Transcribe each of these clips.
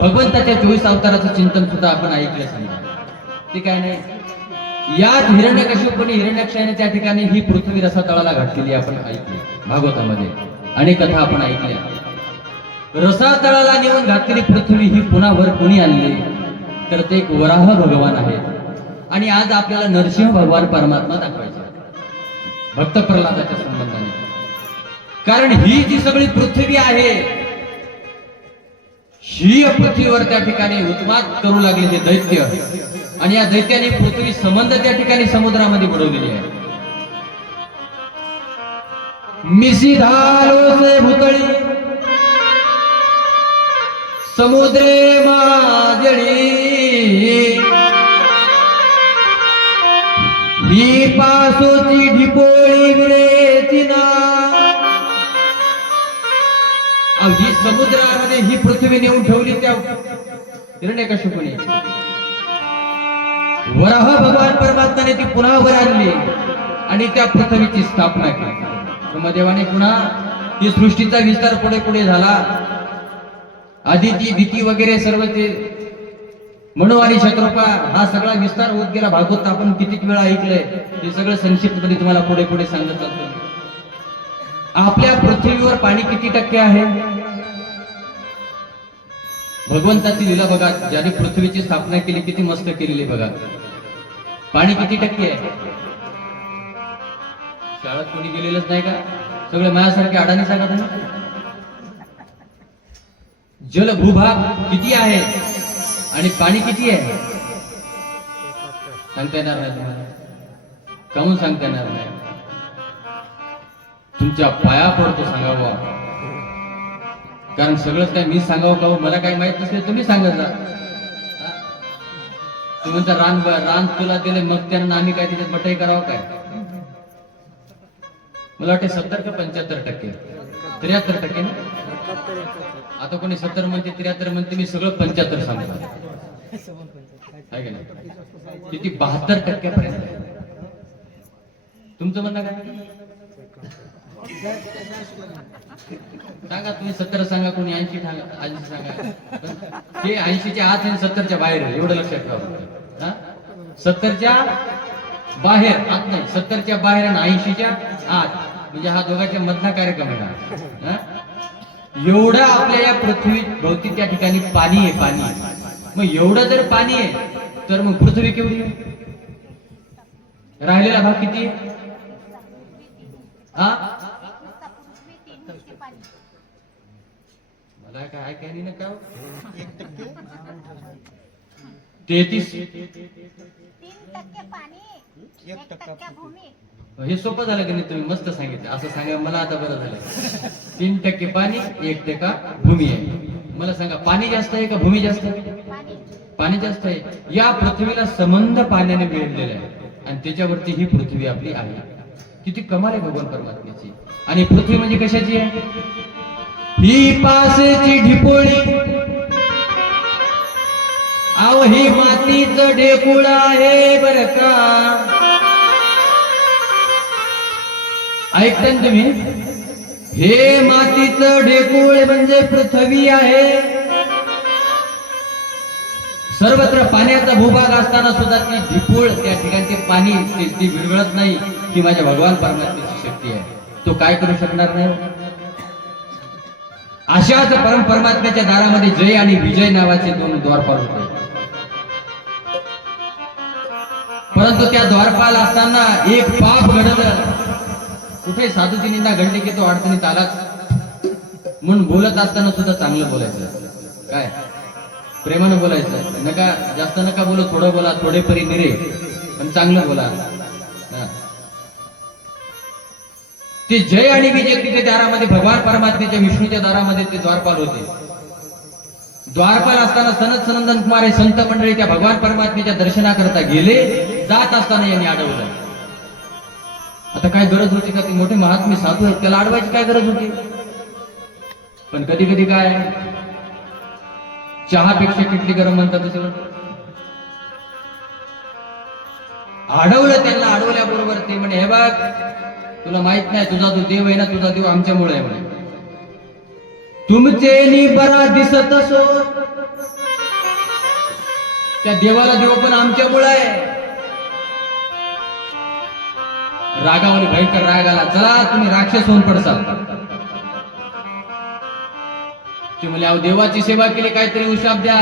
भगवंताच्या 24 अवताराचं चिंतन सुद्धा आपण ऐकलं समजा. ते काय नाही, याच हिरण्यकश्यपूने हिरण्याक्षाने त्या ठिकाणी ही पृथ्वी रसातळाला घातलेली आपण ऐकली. भागवतामध्ये अनेक कथा आपण ऐकल्या. रसातळाला नेऊन घातलेली पृथ्वी ही पुन्हा वर कोणी आणली तर ते एक वराह भगवान आहेत. आणि आज आपल्याला नरसिंह भगवान परमात्मा दाखवायचे भक्त प्रल्हादाच्या संबंधाने. कारण ही जी सगळी पृथ्वी आहे, ही पृथ्वीवर त्या ठिकाणी उत्मात करू लागले ते दैत्य, आणि या दैत्याने पृथ्वी संबंध त्या ठिकाणी समुद्रामध्ये बुडवलेली आहे. मिसी धालो से भूतळी समुद्रे माजळी, ही पासोची ढिपोळी विरेची ना. ही समुद्रामध्ये ही पृथ्वी नेऊन ठेवली त्या हिरण्यकश्यपूने. वराह भगवान परमात्म्याने ती पुन्हा वर आणली आणि त्या पृथ्वीची स्थापना केली. ब्रह्मदेवाने पुन्हा ही सृष्टीचा विस्तार पुढे पुढे झाला. आदिती दिती वगैरे सर्व ते मनु आणि शत्रुपा हा सगळा विस्तार होत गेला. भागवत आपण कितीक वेळा ऐकलंय, ते सगळं संक्षिप्तमध्ये तुम्हाला पुढे पुढे सांगत जातो. आपल्या पृथ्वीवर पाणी किती टक्के आहे? भगवंताची लीला बघा, ज्याने पृथ्वीची स्थापना केली किती मस्त केलेली बघा. पाणी किती टक्के आहे? शाळेत कोणी गेलेलंच नाही का? सगळे माझ्यासारखे अडाणी सांगा तुम्ही. जल भूभाग किती आहे आणि पाणी किती आहे सांगता येणार नाही तुम्हाला. काहून सांगता येणार नाही? तुमच्या पाया पडतो सांगावं. कारण सगळंच काय मी सांगावं का? मला काय माहित नसेल तुम्ही सांगत जा. तुम्ही तर रान तुला दिले, मग त्यानं आम्ही काय तिथे मटई करावं काय? मला वाटते 70 का 75%, 73% ना. आता कोणी 70 म्हणते, 73 म्हणते, मी सगळं 75 सांगतो. किती 72% तुमचं म्हणणं काय? सांगा तुम्ही. 70 सांगा, कोणी 80 सांगा. हे 80च्या आत आणि 70च्या बाहेर, एवढं लक्षात ठेवा. 70च्या बाहेर आत नाही, 70च्या बाहेर आणि 80च्या आत, म्हणजे हा दोघांच्या मधला कार्यक्रम आहे. एवढं आपल्या या पृथ्वी भोवती त्या ठिकाणी पाणी आहे. पाणी मग एवढं जर पाणी आहे तर मग पृथ्वी केवढी आहे? राहिलेला भाग किती आहे? मला काय काही नका. 33% पाणी, 1% भूमी. हे सोपं झालं की नाही? तुम्ही मस्त सांगितलं. असं सांगा मला आता बरं झालं. 3% पाणी, 1% भूमी आहे. मला सांगा, पाणी जास्त आहे का भूमी जास्त आहे? पाणी जास्त आहे. या पृथ्वीला संबंध पाण्याने मिळलेला आहे आणि त्याच्यावरती ही पृथ्वी आपली आहे. किती कमाल आहे भगवान परमात्म्याची. आणि पृथ्वी म्हणजे कशाची आहे? ही पासेची ढिपोळी, आव ही मातीचं ढेकुळ आहे बर का. ऐकताय तुम्ही? हे मातीचं ढेकुळ म्हणजे पृथ्वी आहे. सर्वत्र पाण्याचा भूभाग असताना सुद्धा ती ढिपूळ त्या ठिकाणी ते पाणी ती विरघळत नाही. ती माझ्या भगवान परमात्म्याची शक्ती आहे. तो काय करू शकणार नाही? अशाच परमात्म्याच्या दारामध्ये जय आणि विजय नावाचे 2 द्वारपाल होते. परंतु त्या द्वारपाल असताना एक पाप घडलं. कुठे साधूची निंदा घडली की तो अडचणीत आलाच. म्हणून बोलत असताना सुद्धा चांगलं बोलायचं. काय प्रेमानं बोलायचं. नका जास्त नका बोलू, थोडं बोला, थोडे परी निरे, पण चांगलं बोला. ते जय आणि विजय तिथे दारामध्ये भगवान परमात्म्याच्या विष्णूच्या दारामध्ये ते द्वारपाल होते. द्वारपाल असताना सनत सनंदन कुमार हे संत मंडळी त्या भगवान परमात्म्याच्या दर्शनाकरता गेले. जात असताना यांनी अडवलं. आता काय गरज होती का? ते मोठे महात्मे साधू आहेत, त्याला अडवायची काय गरज होती? पण कधी कधी काय, चहापेक्षा किटली गरम म्हणतात तसं. अडवलं त्यांना. अडवल्याबरोबर ते म्हणे, हे बघ तुला माहित नाही, तुझा जो देव आहे ना, तुझा देव आमच्यामुळे आहे म्हणे. तुमचे नि बरा दिसत असो, त्या देवाला देव पण आमच्यामुळे आहे. रागावर भयंकर राग आला, चला तुम्ही राक्षस होऊन पडसाल. ते म्हणे अहो देवाची सेवा केली, काहीतरी उशाप द्या.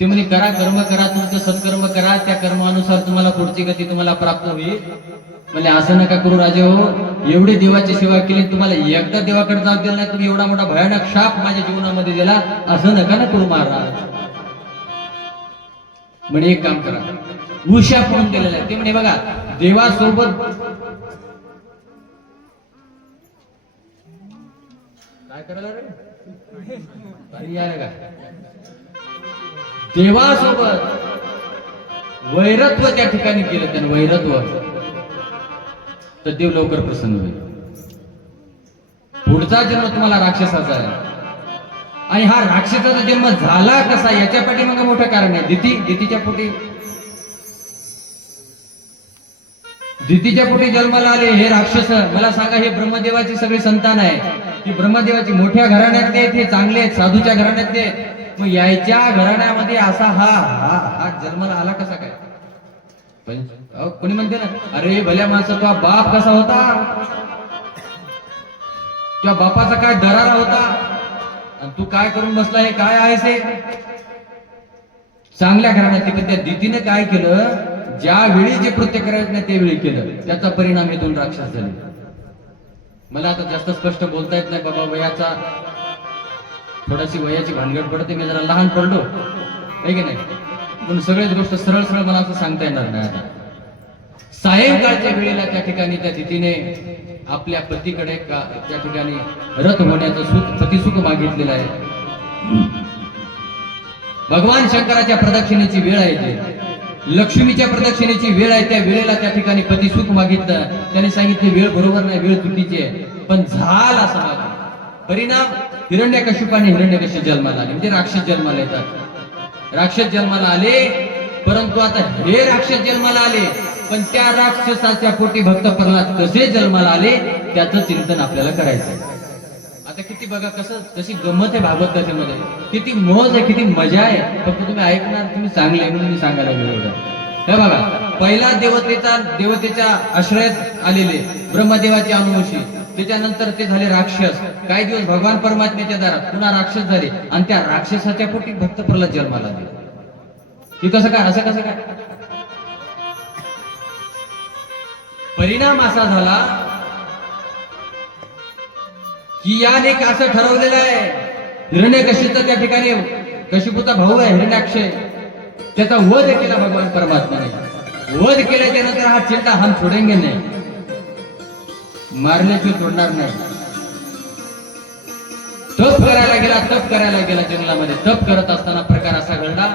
ते म्हणे करा, कर्म करा, तुमचं सत्कर्म करा, त्या कर्मानुसार तुम्हाला पुढची गती तुम्हाला प्राप्त होईल. म्हणजे असं नका करू राजे हो, एवढी देवाची सेवा केली, तुम्हाला एकदा देवाकडे जाऊ दिलं नाही, तुम्ही एवढा मोठा भयानक शाप माझ्या जीवनामध्ये दिला, असं नका ना करू महाराज. म्हणे एक काम करा, उशाप म्हणून दिलेला आहे. ते म्हणे बघा देवासोबत काय करायला रे, पाणी आलं का? देवासोबत वैरत्व त्या ठिकाणी केलं त्यानं, वैरत्व, तर देव लवकर प्रसन्न होईल. पुढचा जन्म तुम्हाला राक्षसाचा आहे. आणि हा राक्षसाचा जन्म झाला कसा, याच्या पाठीमागे मोठं कारण आहे. दितीच्या पोटी जन्माला आले हे राक्षस. मला सांगा, हे ब्रह्मदेवाची सगळी संतान आहे. की ब्रह्मदेवाची मोठ्या घराण्यातले आहेत, हे चांगले आहेत, साधूच्या घराण्यातले आहेत. मग यायच्या घराण्यामध्ये असा हा हा हा जन्माला आला कसा काय? पण कोणी म्हणते ना, अरे भल्या माणसं, तुझा बाप कसा होता, तुझ्या बापाचा काय दरारा होता, आणि तू काय करून बसला, हे काय आहेस हे? चांगल्या घराण्यातली. पण त्या दितीने काय केलं, ज्यावेळी जे कृत्य करायचं नाही त्यावेळी केलं, त्याचा परिणाम हे दोन राक्षस झाले. मला आता जास्त स्पष्ट बोलता येत नाही बाबा, वयाचा थोडीशी वयाची भानगड पडते, मी जरा लहान पडलो आहे की नाही, पण सगळीच गोष्ट सरळ सरळ मला असं सांगता येणार नाही. आता सायंकाळच्या वेळेला त्या ठिकाणी त्या दितीने आपल्या पतीकडे त्या ठिकाणी रथ होण्याचं सुख, पतिसुख मागितलेलं आहे. भगवान शंकराच्या प्रदक्षिणेची वेळ आहे, ते लक्ष्मीच्या प्रदक्षिणेची वेळ आहे. त्या वेळेला त्या ठिकाणी पतिसुख मागितलं. त्याने सांगितले वेळ बरोबर नाही, वेळ चुकीची आहे, पण झाला असा मागे. परिणाम हिरण्यकशिपाने हिरण्यकशिप जन्माला आले, म्हणजे राक्षस जन्माला येतात. राक्षस जन्माला आले, परंतु आता हे राक्षस जन्माला आले, पण त्या राक्षसाच्या पोटी भक्त प्रल्हाद कसे जन्माला आले त्याचं चिंतन आपल्याला करायचं. आता किती बघा कसं, कशी गमत आहे भागवत कथेमध्ये, किती मौज आहे, किती मजा आहे. फक्त तुम्ही ऐकणार, तुम्ही चांगले म्हणून मी सांगायला गेलो एवढं. हे बघा, पहिला देवतेच्या आश्रयात आलेले ब्रह्मदेवाचे अनुवंशी, त्याच्यानंतर ते झाले राक्षस. काही दिवस भगवान परमात्म्याच्या दारात पुन्हा राक्षस झाले, आणि त्या राक्षसाच्या पोटी भक्त प्रल्हाद जन्माला आले. हे कसं काय, असं कसं काय? परिणाम असा झाला की याने असं ठरवलेलं आहे, हिरण्यकशिपूचा त्या ठिकाणी कशिपूचा भाऊ आहे हिरण्याक्ष, त्याचा वध केला भगवान परमात्म्याने. वध केल्याच्या नंतर हा चिंता हम छोडेंगे नाही, मारल्याशिवाय सोडणार नाही. तप करायला गेला जंगलामध्ये. तप करत असताना प्रकार असा घडला,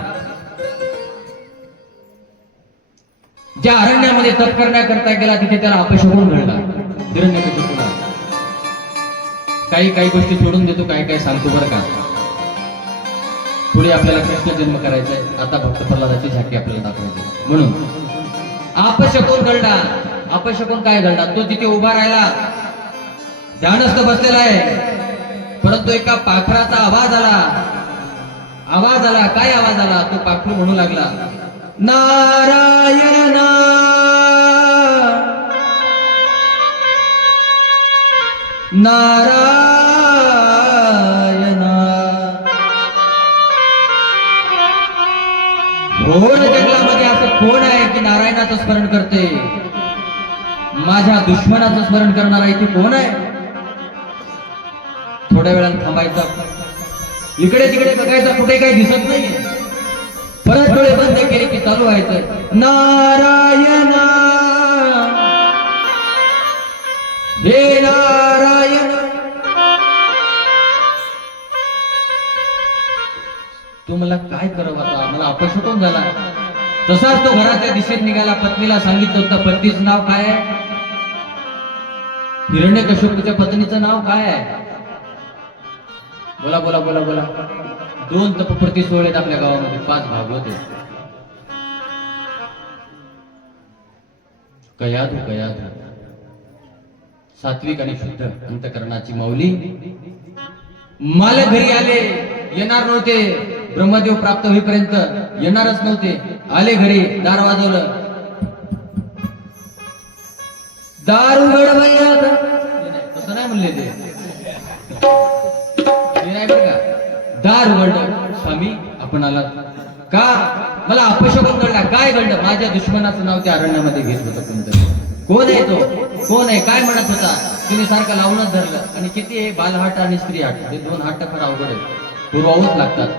ज्या अरण्यामध्ये तप करण्याकरता गेला तिथे त्याला अपशकुन घडला हिरण्यकशिपूला. काही गोष्टी सोडून देतो, काय सांगतो बरं का. पुढे आपल्याला कृष्ण जन्म करायचा आहे, आता भक्त प्रल्हादाची झाकी आपल्याला दाखवायची. म्हणून अपशकुन घडला. अपशकुन काय घडला, तो तिथे उभा राहिला, ध्यानस्थ बसलेला आहे, परंतु एका पाखराचा आवाज आला. काय आवाज आला, तो पाखरू म्हणू लागला, नारायण नारायण. घोर जंगलामध्ये असं कोण आहे की नारायणाचं स्मरण करते? माझ्या दुश्मनाचं स्मरण करणारा इथे कोण आहे? थोड्या वेळानं थांबायचं, इकडे तिकडे बघायचं, कुठे काही दिसत नाही. परत डोळे बंद केले की चालू व्हायचं, नारायण हे नारायण. तू मला काय करावं आता, मला अपशकुन झाला. तसाच तो घराच्या दिशेत निघाला. पत्नीला सांगितलं होतं, पत्नीचं नाव काय आहे? हिरण्यकशिपूच्या पत्नीचं नाव काय आहे? बोला बोला बोला बोला. 2 तपप्रती सोहळेत आपल्या गावामध्ये, 5 भागवत आहेत. कयाधू सात्विक आणि शुद्ध अंतकरणाची माऊली मालक घरी आले, येणार नव्हते, ब्रह्मदेव प्राप्त होईपर्यंत येणारच नव्हते. आले घरी, दार वाजवलं, दार उघड भैया. तसं नाही म्हणले ते नाही बरं का. दार उघडलं, स्वामी आपण आला का? मला अपशकुन घडला. काय घडलं? माझ्या दुश्मनाचं नाव त्या अरण्यामध्ये घेत होतं कोणतरी. कोण आहे तो? कोण आहे? काय म्हणत होता? तिने सारखं लावूनच धरलं. आणि किती आहे? बालहाट आणि स्त्री हाट, हे दोन हाट फार अवघड आहे, पुरवावंच लागतात.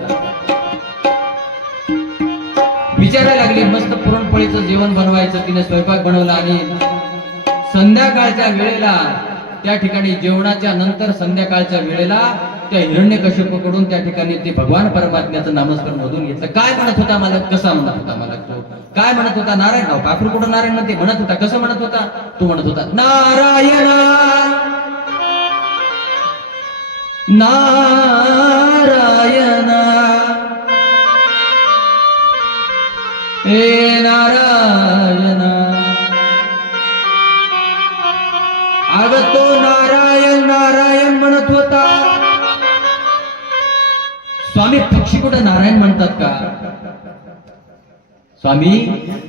विचारायला लागली. मस्त पुरणपोळीचं जेवण बनवायचं, तिने स्वयंपाक बनवला. आणि संध्याकाळच्या वेळेला त्या ठिकाणी, जेवणाच्या नंतर संध्याकाळच्या वेळेला त्या हिरण्यकश्यपूकडून त्या ठिकाणी ते भगवान परमात्म्याचं नामस्मरण मधून घेतलं. काय म्हणत होता मला? कसा म्हणत होता मला तो? काय म्हणत होता? नारायण नाव पाखरू कुठं नारायण म्हणते म्हणत होता. कसं म्हणत होता? तो म्हणत होता नारायणा नारायणा हे नारायणा. अग तो नारायण नारायण म्हणत होता. स्वामी पक्षी कुठं नारायण म्हणतात का? स्वामी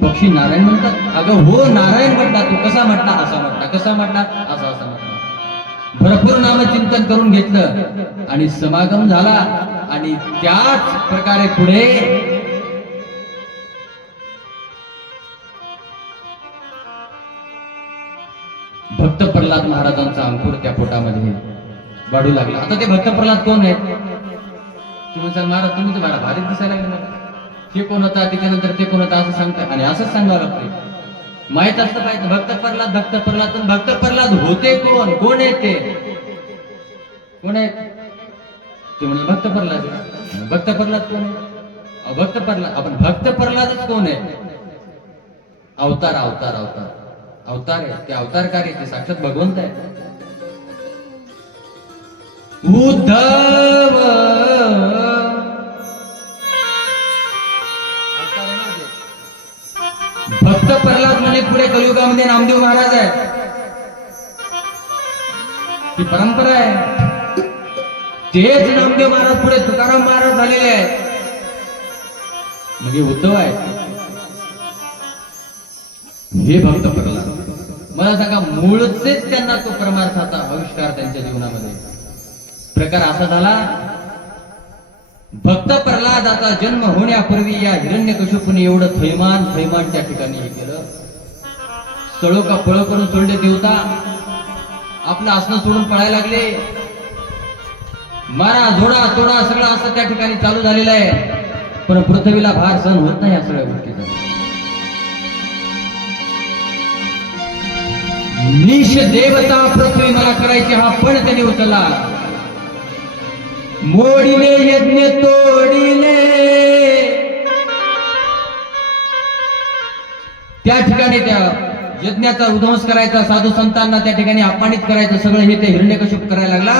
पक्षी नारायण म्हणतात? अगं हो, नारायण म्हटला. तू कसा म्हटला? असा म्हटला. कसा म्हटला? असा असा म्हटला. भरपूर नामचिंतन करून घेतलं आणि समागम झाला. आणि त्याच प्रकारे पुढे भक्त प्रल्हाद महाराजांचा अंकुर त्या पोटामध्ये वाढू लागला. आता ते भक्त प्रल्हाद कोण आहेत? तुम्ही सांग महाराज, तुम्ही तर मला भारीच दिसायला लागले. हे कोण होता, त्याच्यानंतर ते कोण होता असं सांगता. आणि असंच सांगावं लागते. माहित असतं पाहिजे भक्त प्रल्हाद. भक्त प्रल्हाद भक्त प्रल्हाद होते कोण? कोण आहेत ते? कोण आहेत ते? म्हणजे भक्त प्रल्हाद. भक्त प्रल्हाद कोण आहे? भक्त प्रल्हाद. आपण भक्त प्रल्हादच कोण आहे? अवतार अवतार अवतार अवतार आहे. ते अवतार कार्य, ते साक्षात भगवंत आहे. उद्धव भक्त प्रल्हाद म्हणजे पुढे कलियुगामध्ये नामदेव महाराज आहे. ही परंपरा आहे. तेच नामदेव महाराज पुढे तुकाराम महाराज झालेले आहेत. म्हणजे उद्धव आहे हे भक्त प्रल्हाद. मला सांगा, मूळचेच त्यांना तो परमार्थाचा आविष्कार त्यांच्या जीवनामध्ये प्रकार असा झाला. भक्त प्रल्हादाचा जन्म होण्यापूर्वी या हिरण्यकश्यपूने एवढं थैमान थैमान त्या ठिकाणी हे केलं. सळो का फळो करून सोडले देवता. आपलं आसनं सोडून पळायला लागले. मारा झोडा तोडा सगळं असं त्या ठिकाणी चालू झालेलं आहे. पण पृथ्वीला भार सहन होत नाही या सगळ्या गोष्टीचा. निश देवता पृथ्वी मला करायची, हा पण त्याने उचलला. मोडिले यज्ञ तोडिले. त्या ठिकाणी त्या यज्ञाचा उध्वंस करायचा, साधू संतांना त्या ठिकाणी अपमानित करायचं, सगळं हे ते हिरण्यकश्यप करायला लागला.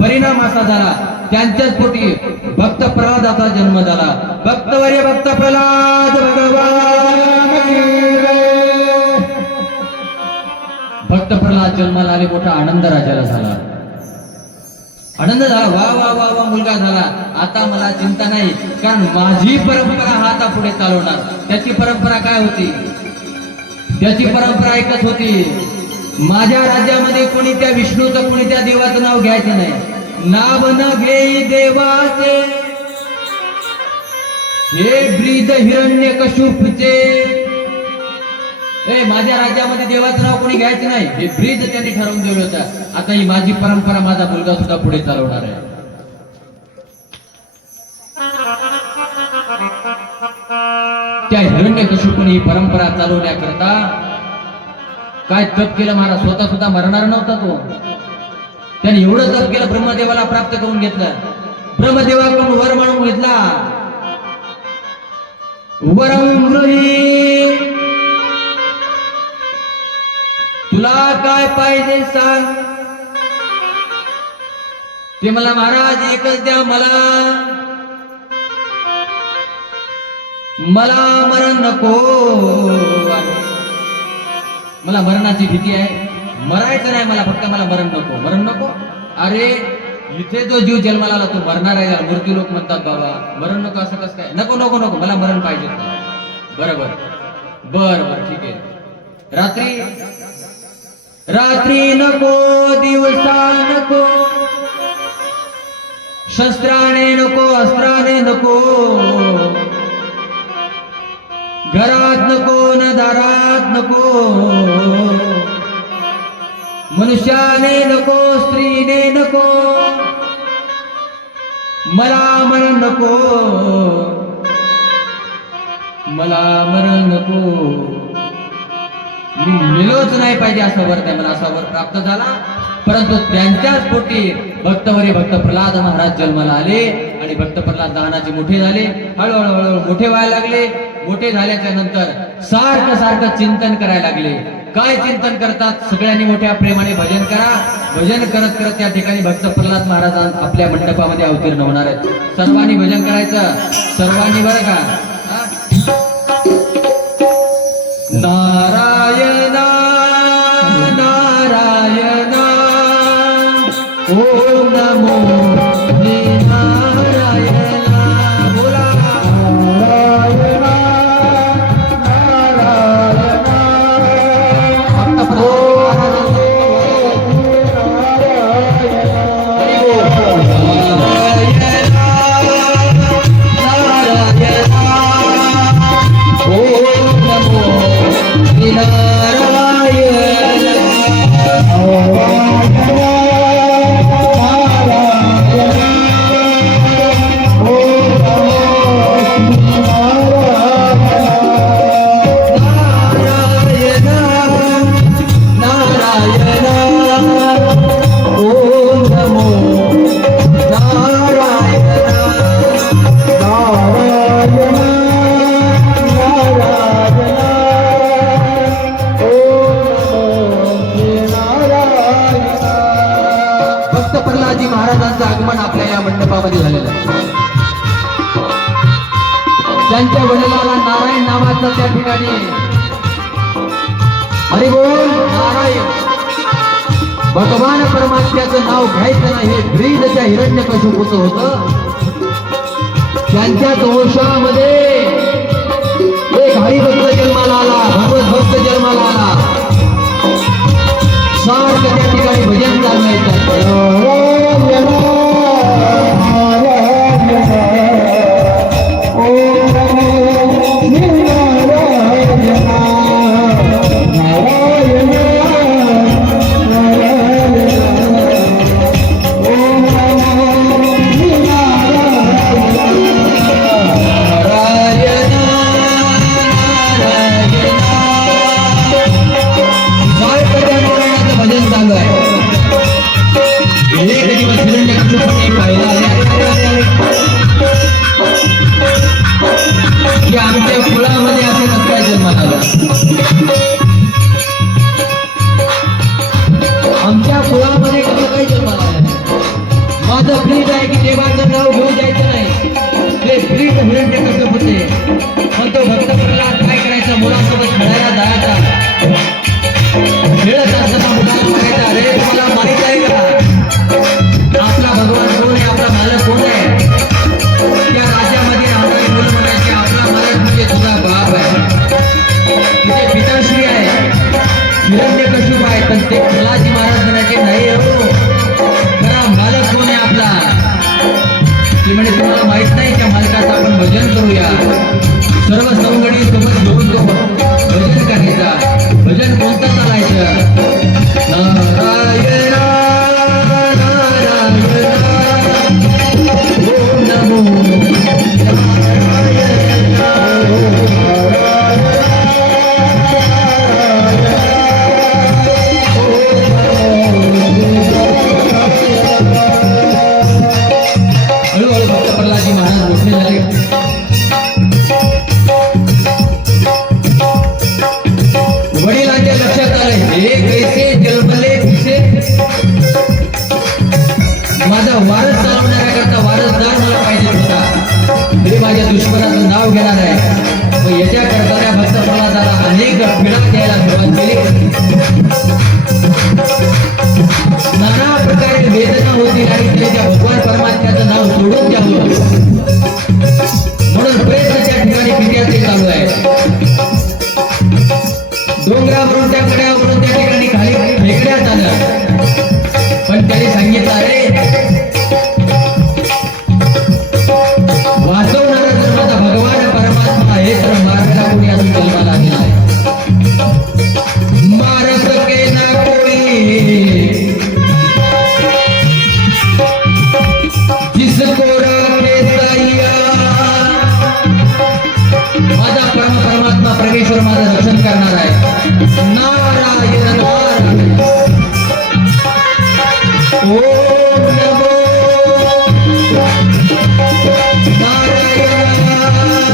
परिणाम असा झाला, त्यांच्याच पोटी भक्त प्रल्हादाचा जन्म झाला. भक्तवर्य भक्त प्रल्हाद भगवान. भक्त प्रल्हाद जन्माला आले. मोठा आनंद राजाला झाला. आनंद झाला. वा वा वा वा, मुलगा झाला. आता मला चिंता नाही, कारण माझी परंपरा हा आता पुढे चालवणार. त्याची परंपरा काय होती? त्याची परंपरा एकच होती. माझ्या राज्यामध्ये कोणी त्या विष्णूचं कोणी त्या देवाचं नाव घ्यायचं नाही. नाव न घेई देवाचे हे ब्रीद हिरण्यकश्यपूचे. माझ्या राज्यामध्ये देवाचं नाव कोणी घ्यायचं नाही, हे ब्रीद त्यांनी ठरवून दिलं होतं. आता ही माझी परंपरा माझा मुलगा सुद्धा पुढे चालवणार आहे. त्या हिरण्यकश्यपूने ही परंपरा चालवण्याकरता काय तप केलं महाराज. स्वतः सुद्धा मरणार नव्हता तो. त्याने एवढं तप केलं, ब्रह्मदेवाला प्राप्त करून घेतलं. ब्रह्मदेवाकडून वर म्हणून घेतला. वरं गृही, तुला काय पाहिजे सांग. ते मला महाराज एकच द्या, मला मरण नको. मला मरणाची भीती आहे. मरायचं नाही मला, फक्त मला मरण नको. मरण नको? अरे इथे जो जीव जन्माला आला तो मरणार आहे. मूर्ती लोक म्हणतात बाबा मरण नको, असं कसं काय? नको नको नको, मला मरण पाहिजे. बरोबर बर बर ठीक आहे. रात्री नको, दिवसा नको, शस्त्राने नको, अस्त्राने नको, घरात नको न दारात नको, मनुष्याने नको, स्त्रीने नको, मला मरण नको, मला मरण नको. मी मेलोच नाही पाहिजे असं वर आहे. मला असा वर प्राप्त झाला. परंतु त्यांच्याच पोटी भक्तवरी भक्त प्रल्हाद महाराज जन्माला आले आणि भक्त प्रल्हाद लहानाचे मोठे झाले. हळूहळू मोठे व्हायला लागले. मोठे झाल्याच्या नंतर सारखं चिंतन करायला लागले. काय चिंतन करतात? सगळ्यांनी मोठ्या प्रेमाने भजन करा. भजन करत करत त्या ठिकाणी भक्त प्रल्हाद महाराज आपल्या मंडपामध्ये अवतीर्ण होणार आहेत. सर्वांनी भजन करायचं, सर्वांनी बरं का. नारायणा नारायणा ओम नमो नारायणा. बोला नारायणा नारायणा. महाराजांचं आगमन आपल्या या मंडपामध्ये झालेलं आहे. त्यांच्या वडिलाला नारायण नावाचं त्या ठिकाणी हरिबोल नारायण भगवान परमात्म्याचं नाव घ्यायचं नाही हे ब्रीद त्या हिरण्यकशिपूचं होतं. त्यांच्याच वंशामध्ये एक हरिभक्त जन्माला आला, भगवत भक्त जन्माला आला. सारखं त्या ठिकाणी भजन चालू आहे. आमच्या कुळामध्ये असे कसं काय जन्माला आला? आमच्या कुळामध्ये कसं काय जन्माला आला? माझं ब्रीड आहे की देवाचं नाव घेऊन जायचं नाही. ते ब्रीड हिरण्यकश्यप होते. पण तो भक्त प्रल्हाद काय करायचा? मुलासोबत खेळायला जायचा. खेळत असताना मुलाला म्हणायचा, अरे तुम्हाला माहित आहे का आपला भगवान कोण आहे, आपला मालक कोण आहे? त्या राज्यामध्ये राहणारी मुलं म्हणायचे, आपला मालक म्हणजे तुझा बाप आहे, तुझे पिताश्री आहे, हिरण्यकशिप आहे. पण ते प्रल्हादजी महाराज म्हणायचे, नाही हो, खरा मालक कोण आहे आपला? ती म्हणे, तुम्हाला माहित नाही, त्या मालकाचं आपण भजन करूया. सर्व सवंगडी सोबत घेऊन तो भजन करायचा. भजन कोणतं चालायचं? नारायणा ओम नमो हळूहळू भक्त प्रल्हादजी महाराज मोठे झाले. वडिलांच्या लक्षात आले, हे कैसे जन्मले तिसे, माझा वारस चालवण्याकरता वारसदार मला पाहिजे होता. हे माझ्या दुश्मनाचं नाव घेणार आहे. याच्या करता भक्त प्रल्हादाला अनेक पीडा द्यायला सुरुवात केली. नाना प्रकारे वेदना होतील आणि तरी त्या भगवान परमात्म्याचं नाव सोडून द्यावं म्हणून प्रयत्न त्या ठिकाणी पित्याचे चालू आहे. डोंगरावरून त्या कड्यावरून त्या ठिकाणी खाली फेकण्यात आलं, पण त्यांनी सांगितलं अरे वाचवणारा जर माझा भगवान परमात्मा आहे तर मारायला कोणी अजून जन्माला आलेला आहे. मार सके ना कोई जिसको राखे सैया. माझा परमात्मा परमेश्वर माझं रक्षण करणार आहे. नारायण नारायण ओम नमो नारायण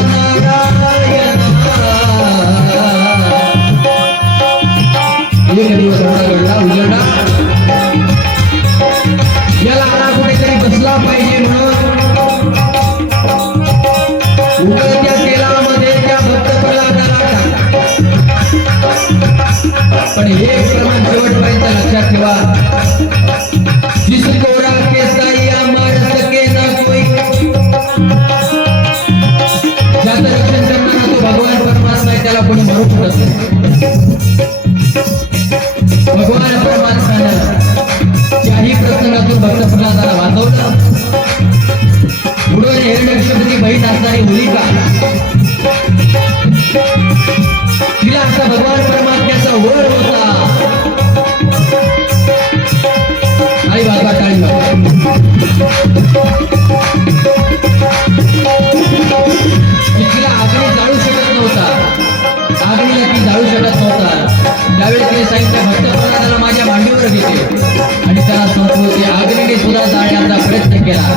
नारायण. एक दिवस घडला उजळला, याला आता कुठेतरी बसला पाहिजे म्हणून उकळत्या तेलामध्ये त्या भक्त प्रल्हादाला टाकला. पण हे प्रमाण शेवटपर्यंत लक्षात ठेवा, जिसको राखे सैया मार सके ना कोई. ज्याचं रक्षण करणारा तो भगवान परमात्मा आहे, त्याला कोणी मारू शकत नाही. भगवान परमात्म्यानं त्याही प्रसंगातून भक्त प्रल्हादाला वाचवलं. पुढे हिरण्यकश्यपूची बहीण असणारी होलिका, तिला असा भगवान परमात्म्याचा वर होता. आई बाबा टाळी तिला अग्नी जाळू शकत नव्हता, अग्नीला ती जाळू शकत नव्हता. त्यावेळी तिने सांगितलं भक्त प्रल्हादाला माझ्या मांडीवर घेते आणि त्याला संपवते. अग्नीने सुद्धा जाळण्याचा प्रयत्न केला,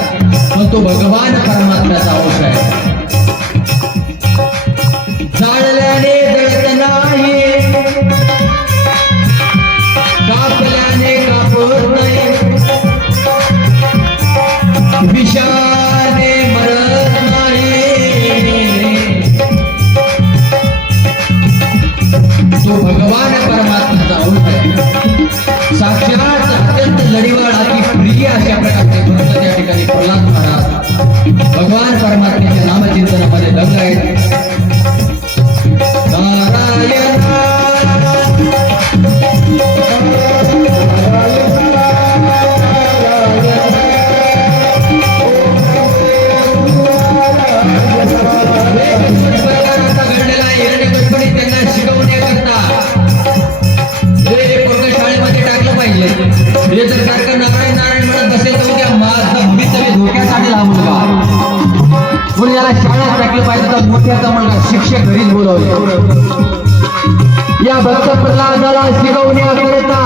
पण तो भगवान परमात्म्याचा अंश आहे. जाळल्याने जळत नाही, कापल्याने कापत नाही, विषाने मरत नाही. तो भगवान परमात्म्याचा अंश आहे. साक्षात अत्यंत लढीवाळ अति प्रिय अशा प्रकारचे भक्त त्या ठिकाणी प्रल्हाद महाराज भगवान परमात्म्याच्या नामचिंतनामध्ये दंग आहेत. नारायण घडलेला हिरण्यकश्यपूने त्यांना शिकवण्याकरता शाळेमध्ये टाकलं पाहिजे. हे जर सारखं नारायण नारायण म्हणत बसेल तर उद्या माझा भवितव्य धोक्यात आणेल हा मुलगा. म्हणून याला शाळेत टाकलं पाहिजे. तर मोठ्याचा मुलगा शिक्षक घरीच बोलवले. या भक्त प्रल्हादाला शिकवण्याकरिता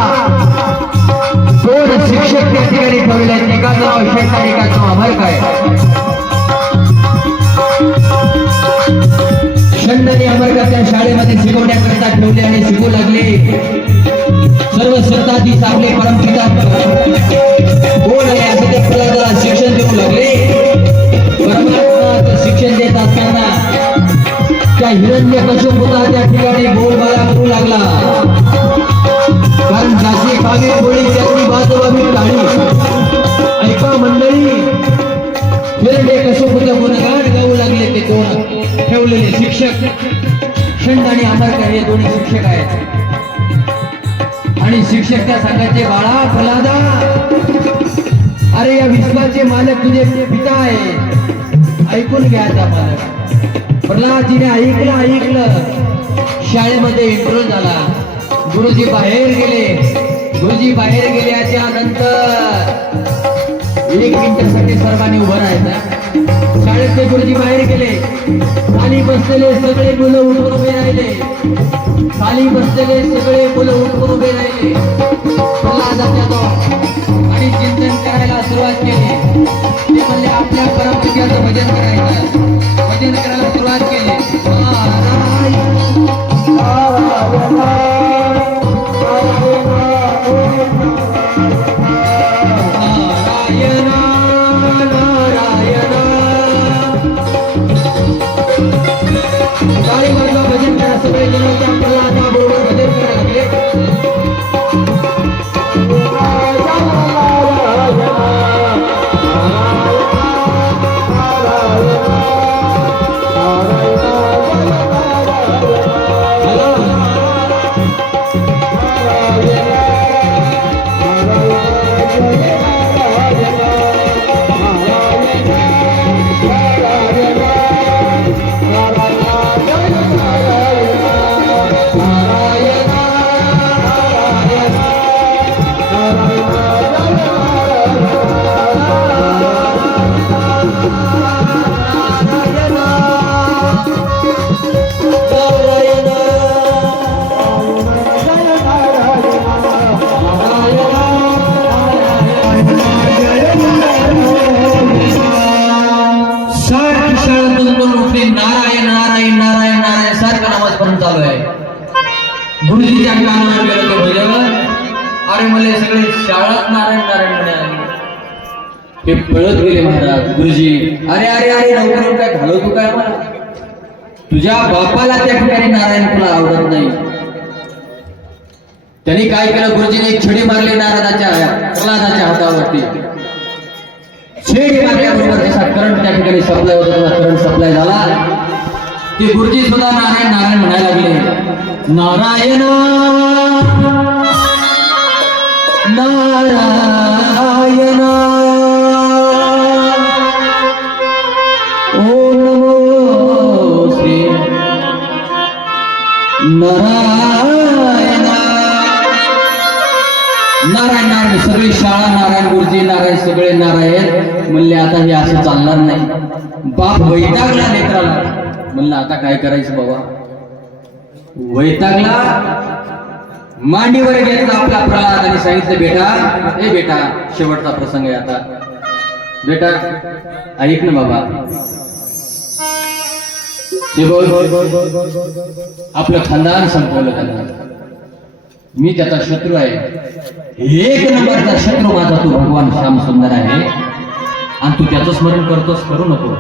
दोन शिक्षक त्या ठिकाणी ठेवले आहेत. एकाचं नाव शेठ आणि एकाचं नाव अमर काय. षंड आणि अमरका त्या शाळेमध्ये शिकवण्याकरिता ठेवले आणि शिकू लागले. सर्व श्रद्धाधीश आपले परमपिता कोण आहे असं ते प्रल्हादाला शिक्षण देऊ लागले. परमात्मा शिक्षण देत असताना त्या हिरण्यकश्यपूचा त्या ठिकाणी बोलबाला करू लागला. कारण जाशी खावी बोली त्याची वाजवावी टाळी. ऐका मंडळी, हिरण्यकश्यपूचं गुणगान गाऊ लागले ते दोन ठेवलेले शिक्षक. षंड आणि अमरकर हे दोन्ही शिक्षक आहेत. आणि शिक्षक त्या सांगायचे बाळा प्रल्हादा, अरे या विश्वाचे मालक तुझे पिता आहे, ऐकून घ्यायचा मालक. प्रल्हादजीने ऐकलं. शाळेमध्ये इंटरव्ह्यू झाला. गुरुजी बाहेर गेल्याच्या नंतर 1 मिनिटासाठी सर्वांनी उभं राहायचं. शाळेतले गुरुजी बाहेर गेले. खाली बसलेले सगळे मुलं उठून उभे राहिले. आणि चिंतन करायला सुरुवात केली. ते म्हणले आपल्या परमपित्याचं भजन करायचं. भजन करायला सुरुवात केली. भजन करा. सगळे जण त्या प्रल्हादा बरोबर भजन करायला लागले. तळात नारायण नारायण म्हणाले. ते पळत गेले महाराज. गुरुजी अरे अरे अरे लवकर येऊन काय घालवतो काय मला? तुझ्या बापाला त्या ठिकाणी नारायण तुला आवडत नाही. त्यांनी काय केलं? गुरुजीने एक छडी मारली नारदाच्या प्रल्हादाच्या हातावरती. छडी मारल्याबरोबर जसा करंट त्या ठिकाणी सप्लाय होता तसा करंट सप्लाय झाला. ते गुरुजी सुद्धा नारायण नारायण म्हणायला लागले. नारायण नारायण ओम नमो श्री नारायण नारायण नारायण. सगळी शाळा नारायण, गुरुजी नारायण, सगळे नारायण. म्हणले आता हे असं चालणार नाही. बाप वैतागला लेकराला. म्हणलं आता काय करायचं बाबा? वैतागला, मांडीवर घेतला आपला प्रल्हाद आणि सांगितलं बेटा, ए बेटा शेवटचा प्रसंग आहे आता. बेटा ऐक ना बाबा. ते आपलं खानदान संपवलं त्यांना. मी त्याचा शत्रू आहे. एक नंबरचा शत्रू माझा तो भगवान श्याम सुंदर आहे. आणि तू त्याचं स्मरण करतोस, करू नको.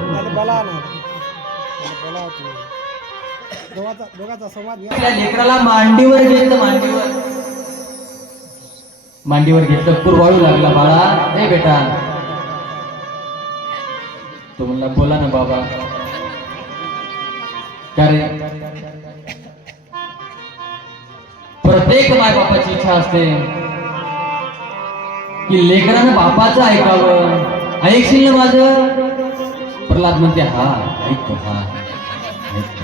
आपल्या लेकराला मांडीवर घेतलं, मांडीवर घेतलं. कुरवाळू लागला. बाळा ए बेटा. तो म्हणला बोला ना बाबा. का रे? प्रत्येक माय बापाची इच्छा असते की लेकरानं बापाचं ऐकावं. ऐकशील ना माझं? प्रल्हाद म्हणते हा ऐकतो, हा ऐकतो.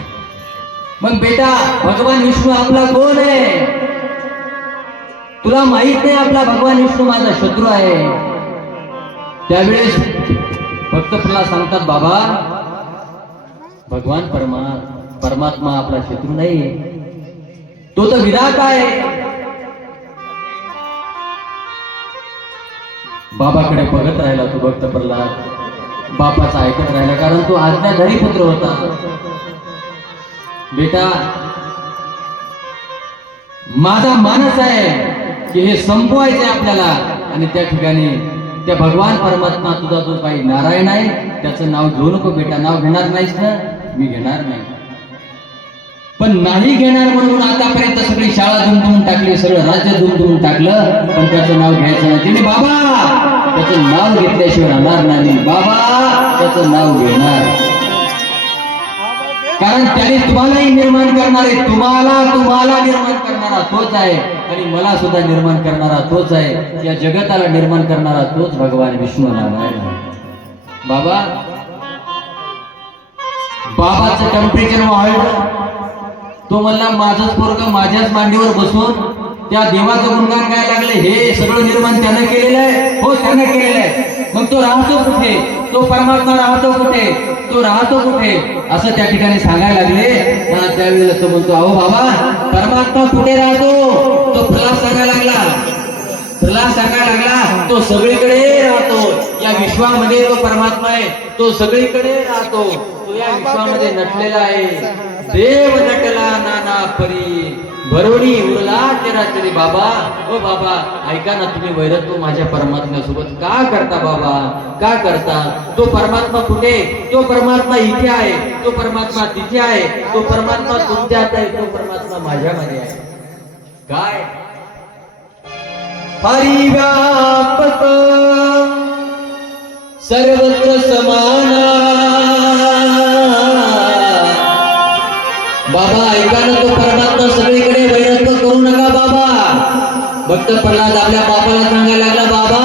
मग बेटा भगवान विष्णू आपला कोण आहे? तुला माहित नाही आपला भगवान विष्णू माझा शत्रू आहे. त्यावेळेस भक्त प्रल्हाद सांगतात बाबा भगवान परमात्मा आपला शत्रू नाही, तो तर विधाता आहे. बाबाकडे बघत राहिला तो भक्त प्रल्हाद. बापाचा ऐकत राहिला, कारण तो आज्ञाधारी पुत्र होता. बेटा माझा मानस आहे की हे संपवायचंय आपल्याला. आणि त्या ठिकाणी त्या भगवान परमात्मा तुझा जो काही नारायण आहे त्याचं नाव घेऊ नको बेटा. नाव घेणार नाहीस ना? मी घेणार नाही. पण नाही घेणार म्हणून आतापर्यंत सगळी शाळा दुमदुमून टाकली, सगळं राज्य दुमदुमून टाकलं, पण त्याचं नाव घ्यायचं नाही. तिने बाबा त्याचं नाव घेतल्याशिवाय राहणार नाही. बाबा त्याचं नाव घेणार, कारण त्याने तुम्हालाही निर्माण करणारे, तुम्हाला निर्माण करणारा तोच आहे. आणि मला सुद्धा निर्माण करणारा तोच आहे. या जगताला निर्माण करणारा तोच भगवान विष्णू नारायण आहे. बाबाचं टेम्परेचर वाढलं. तो म्हणला माझंच पोरगं माझ्याच मांडीवर बसून त्या देवाचं गुणगान गायला लागले. हे सगळं निर्माण त्यानं केलेलं आहे. हो त्यानं केलेलं आहे. मग तो राहतो कुठे? तो परमात्मा राहतो कुठे? तो राहतो कुठे? असं त्या ठिकाणी सांगायला लागले. त्यावेळेला तो म्हणतो अहो बाबा परमात्मा कुठे राहतो? तो प्रल्हाद सांगायला लागला तो सगळीकडे राहतो. या विश्वामध्ये तो परमात्मा आहे. तो सगळीकडे राहतो. तो या विश्वामध्ये नटलेला आहे. देव नटला नाना परी भरोणी उरला तेरा तरी. बाबा ओ बाबा ऐका ना, तुम्ही वैरत्व माझ्या परमात्म्यासोबत का करता बाबा? का करता? तो परमात्मा कुठे? तो परमात्मा इथे आहे, तो परमात्मा तिथे आहे, तो परमात्मा तुमच्यात आहे, तो परमात्मा माझ्यामध्ये आहे. काय परिव्यापक सर्वत्र समाना. बाबा ऐका ना, तो परमात्मा सगळीकडे वैरत्व करू नका बाबा. भक्त प्रल्हाद आपल्या बापाला सांगायला लागला बाबा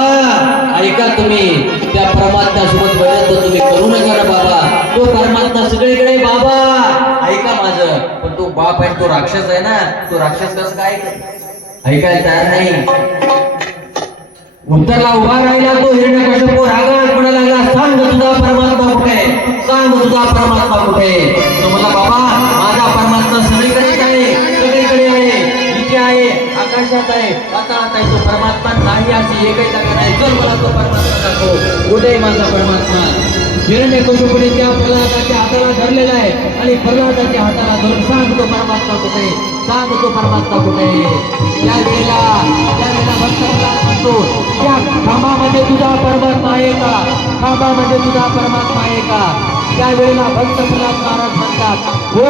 ऐका तुम्ही त्या परमात्म्यासोबत वैरत्व तुम्ही करू नका ना बाबा. तो परमात्मा सगळीकडे बाबा ऐका माझं. पण तो बाप आहे तो राक्षस आहे ना. तो राक्षस कसं काय ऐकायला तयार नाही. उत्तरला उभा राहिला तो हिरण्यकश्यप रागात म्हणायला लागला सांग तुझा परमात्मा कुठे? सांग तुझा परमात्मा कुठे? तो म्हणला बाबा माझा परमात्मा सगळीकडे आहे, सगळीकडे आहे, इथे आहे, आकाशात आहे, पाताळात राहणार नाही, तो परमात्मा नाही अशी एकही जागा नाही. चल मला तो परमात्मा दाखव, उदय माझा परमात्मा. हिरण्यकशिपूने त्या प्रल्हादाच्या हाताला धरलेला आहे आणि प्रल्हादाच्या हाताला धरून सांगतो परमात्मा कुठे, सांगतो परमात्मा कुठे. त्यावेळेला भक्त प्रल्हाद म्हणतो, त्या खांबामध्ये तुझा परमात्मा आहे का, खांबामध्ये तुझा परमात्मा आहे का. त्यावेळेला भक्त प्रल्हाद महाराज म्हणतात, हो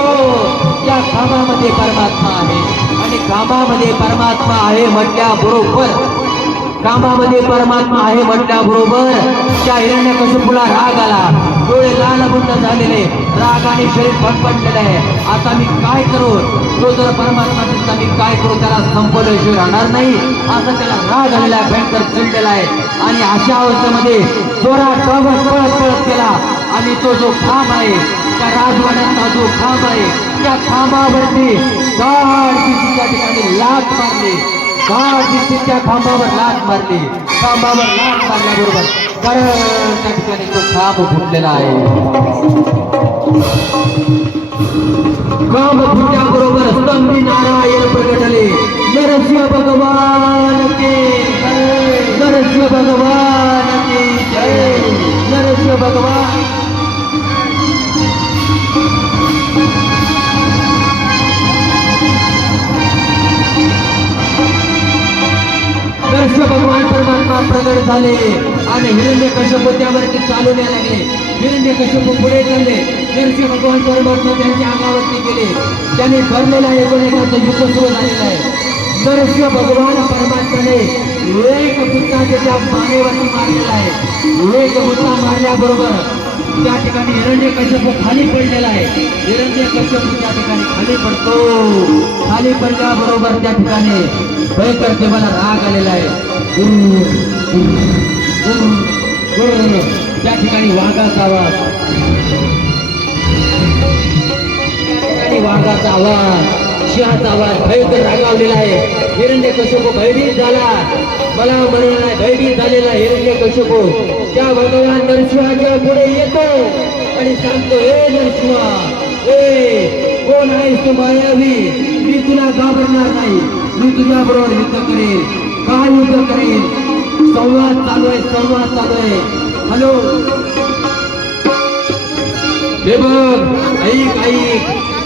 त्या खांबामध्ये परमात्मा आहे. आणि खांबामध्ये परमात्मा आहे म्हटल्याबरोबर, कामामध्ये परमात्मा आहे म्हटल्याबरोबर त्या हिरण्यकशिपूला राग आला. डोळे लालबुंद झालेले, रागाने शरीर फटफटलेलं आहे. आता मी काय करू, तो जर परमात्मा दिसला मी काय करू, त्याला संपवल्याशिवाय राहणार नाही असं त्याला राग आलेला आहे, भयंकर चिडलेला आहे. आणि अशा अवस्थेमध्ये जोरात पळत गेला आणि तो जो खांब आहे, त्या राजवाड्याचा जो खांब आहे, त्या खांबावरती त्या ठिकाणी लाथ मारली. त्या खांबावर लाथ मारली. खांबावर लाथ मारल्याबरोबर त्या ठिकाणी तो खांब फुटलेला आहे. खांब फुटल्याबरोबर स्तंभी नारायण प्रगटले. नरसिंह भगवान के जय, नरसिंह भगवान के जय, नरसिंह भगवान. नरसिंह भगवान परमात्मा प्रगट झाले आणि हिरण्यकशिपू त्यावरती चालून यायला लागले. हिरण्यकशिपू पुढे चालले. नरसिंह भगवान परमात्मा त्यांच्या अंगावरती गेले. त्यांनी ठरलेला एकमेकांचं युद्ध सुरू झालेलं आहे. नरसिंह भगवान परमात्म्याने एक बुद्धा त्याच्या मानेवरती मारलेला आहे. एक बुद्धा मारल्याबरोबर त्या ठिकाणी हिरण्यकशिपू खाली पडलेला आहे. हिरण्यकशिपू त्या ठिकाणी खाली पडतो. खाली पडल्याबरोबर त्या ठिकाणी भयंकर देवाला राग आलेला आहे. त्या ठिकाणी वाघाचा आवाज, त्या ठिकाणी वाघाचा आवाज, सिंहाचा आवाज भयंकर रागावलेला आहे. हिरण्यकशिपू भयभीत झाला. मला म्हणून नाही, भयभीत झालेला हिरण्यकशिपू त्या भगवान नरसिंहाच्या पुढे येतो आणि सांगतो, हे नरसिंहा, ए कोण आहेस तू मायावी, मी तुला घाबरणार नाही, मी तुझ्या बरोबर युद्ध करेन. काय युद्ध करेन, संवाद चालू आहे, संवाद चालू आहे. हॅलो, हे बघ, ऐक,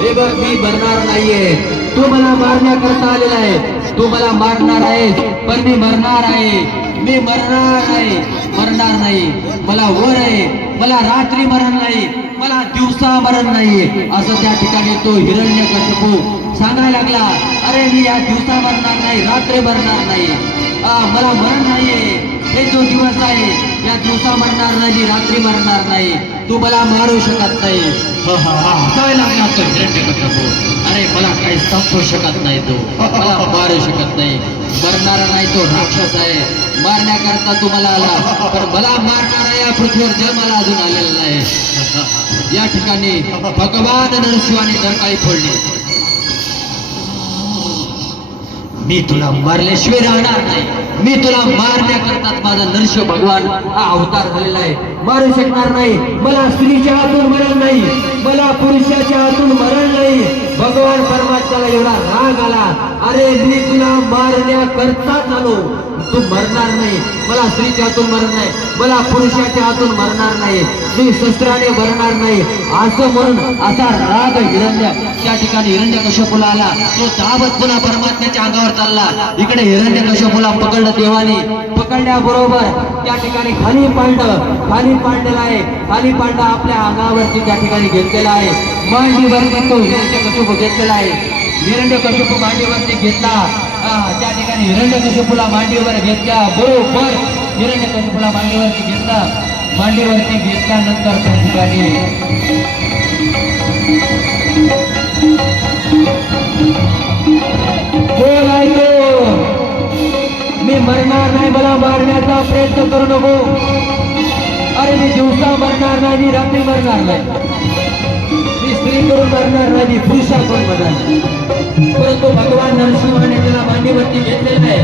हे बघ, मी मरणार नाहीये. तू मला मारण्याकरता आलेला आहे, तू मला मारणार आहेस, पण मी मरणार आहे. मी मरणार नाही. मला वर आहे, मला रात्री मरण नाही, मला दिवसा मरण नाही असं त्या ठिकाणी तो हिरण्यकशिपू सांगायला लागला. अरे मी या दिवसा मरणार नाही, रात्री मरणार नाही, मला मरण नाहीये. हे जो दिवस आहे या दिवसा मरणार नाही, रात्री मरणार नाही, तू मला मारू शकत नाही. काय लागला तो हिरण्यकशिपू, अरे मला काही संपू शकत नाही, तू मला मारू शकत नाही. मरणारा नाही, तो राक्षस आहे. मारण्याकरता तू मला आला, पण मला मारणारा या पृथ्वीवर जन्माला अजून आलेला नाही. या ठिकाणी भगवान नरसिंहाने डरकाळी फोडली. मी तुला मारल्याशिवाय राहणार नाही, मी तुला मारण्याकरताच माझा नरसिंह भगवान हा अवतार झालेला आहे. मारू शकणार नाही. मला स्त्रीच्या हातून मरण नाही, मला पुरुषाच्या हातून मरण नाही. भगवान परमात्म्याला एवढा राग आला, अरे मी तुला मारण्याकरताच आलो, तू मरणार नाही. मला स्त्रीच्या हातून मरण नाही, मला पुरुषाच्या हातून मरणार नाही, मी शस्त्राने मरणार नाही असं म्हणून असा राग त्या ठिकाणी हिरण्यकशिपूला आला. तो धावत पुन्हा परमात्म्याच्या अंगावर चालला. इकडे हिरण्यकशिपूला पकडलं देवानी. पकडल्याबरोबर त्या ठिकाणी खाली पाडलेला आहे. खाली पाडला आपल्या अंगावरती त्या ठिकाणी घेतलेला आहे. मांडीवरती तो हिरण्यकशिपू घेतलेला आहे. हिरण्यकशिपू मांडीवरती घेतला. त्या ठिकाणी हिरण्यकशिपूला मांडीवर घेतल्या बरोबर हिरण्यकशिपूला मांडीवरती घेतला. मांडीवरती घेतल्यानंतर त्या ठिकाणी मी मरणार नाही, मला मारण्याचा प्रयत्न करू नको. अरे मी दिवसा मरणार नाही, मी रात्री मरणार नाही, मी स्त्री करून मरणार नाही, मी पुरुषा करून मरणार नाही. परंतु भगवान नरसिंहाने त्याला मांडीवरती घेतलेलं आहे.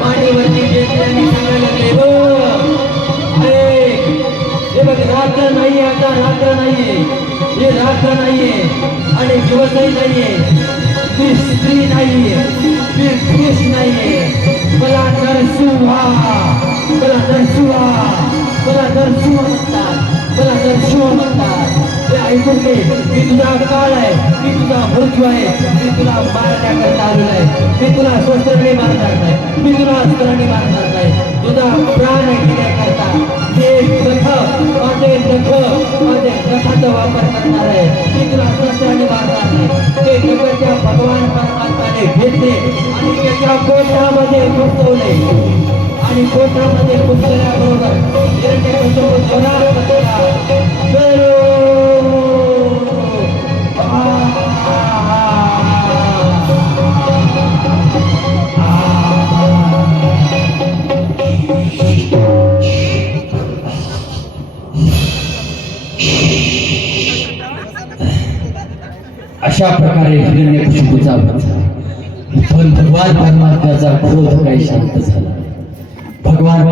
मांडीवरती घेतल्याने सांगायला लागले, हे बघ, रात्र नाहीये, आता रात्र नाहीये, हे रात्र नाहीये आणि दिवसही नाहीये, मी स्त्री नाहीये, मी पुरुष नाहीये, मला नरसिंहा मला नरसिंहा मला नरसिंह म्हणतात मला नरसिंह म्हणतात ते ऐकून घे मी तुझा काळ आहे मी तुझा मृत्यू आहे मी तुला मारण्याकरता आलेलो आहे मी तुला शस्त्राने मारणार नाही मी तुला अस्त्राने मारणार नाही तुझा प्राण घेण्याकरता ते नख माझे नखाचा वापर करणार आहे मी तुला शस्त्राने मारणार नाही ते नख त्या भगवान परमात्म्याने घेतले आणि त्याच्या कोटामध्ये घुसवले आणि कोटामध्ये घुसल्याबरोबर हिरण्यकशिपू जोरात हसला. अशा प्रकारे हिरण्यकशिपूचा पण भगवान परमात्म्याचा क्रोध काही शांत झाला. भगवान